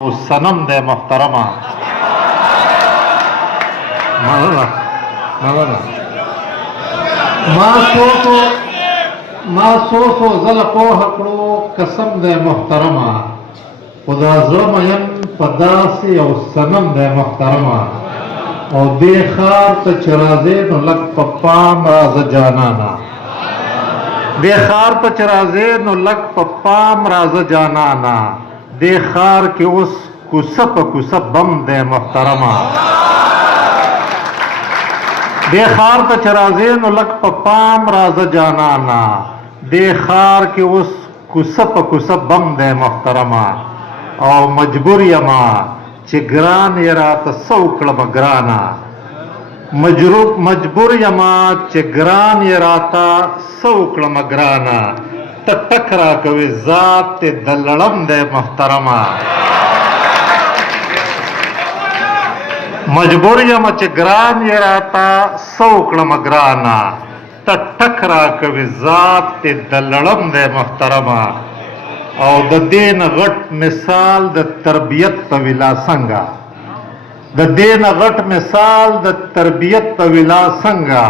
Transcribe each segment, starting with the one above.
सनम दे मोहतरमा ما سو زل پوه کړو قسم دے محترما خدا زړه مین په داسې یو صنم دی محترما او دې ښار ته چې راځې نو لږ په پام راځه جانانا دې ښار ته چې راځې نو لږ په پام راځه جانانا دې ښار کې اوس کوڅه په کوڅه بم دی محترما دې ښار ته چې راځې نو لږ په پام راځه جانانا دې ښار کې اوس کوڅه په کوڅه بم دی محترما او مجبور یما چې ګران یې راته څه وکړمه ګرانه مجبور یما چې ګران یې راته څه وکړمه ګرانه ته ټک راکوې ذات دې د لړم دی محترمه مجبور یما چې ګران یې راته څه وکړمه ګرانه ته ټک راکوې ذات دې د لړم دی محترمه او د دین غټ مثال د تربیت په ویلا څنګه د دین غټ مثال د تربیت په ویلا څنګه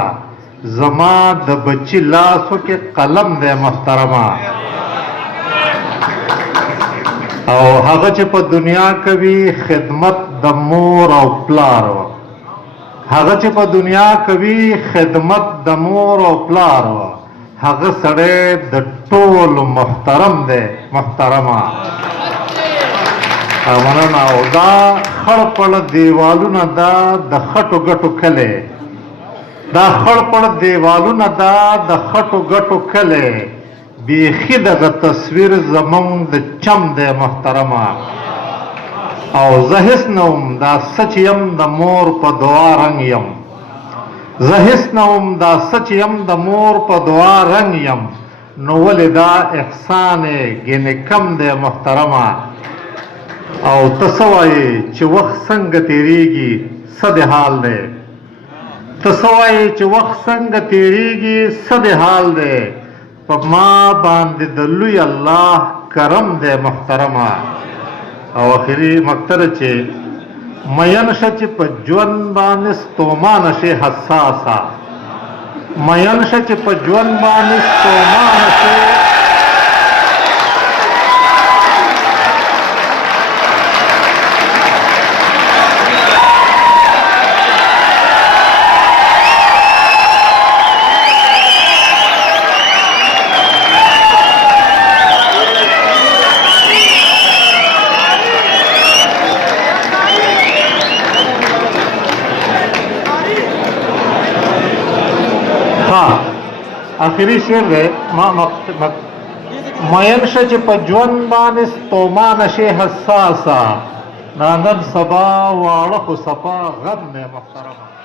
زما د بچی لاسو کې قلم دی محترمه او هغه چې په دنیا کوي خدمت د مور او پلار هغه چې په دنیا کوي خدمت د مور او پلار هغه سړی د ټولو محترم دی محترمه مننه او دا خړ پړ دیوالونه دا د خټو ګټو کلی دا خړ پړ دیوالونه دا د خټو ګټو کلی بیخي دغه تصویر زمونږ د چم دی محترمه او زه هېڅ نه وم دا سچ یم د مور په دعا رنګ یم زه هېڅ نه وم دا سچ یم د مور په دعا رنګ یم نو ولې دا احسان یې ګینې کم دی محترمه او ته څه وایې چې وخت څنګه تېرېږي څه دې حال دی ته څه وایې چې وخت څنګه تېرېږي څه دې حال دی په ما باندې د لوی الله کرم دی محترمه او اخري مقطره چې مین شه چې په ژوند باندې ستومانه شي حساسه مین شه چې په ژوند باندې ستومانه شي آخری شعر دی مین شه چې په ژوند باندې ستومانه شي حساسه نن سبا واړه خو صفا غم دی محترمه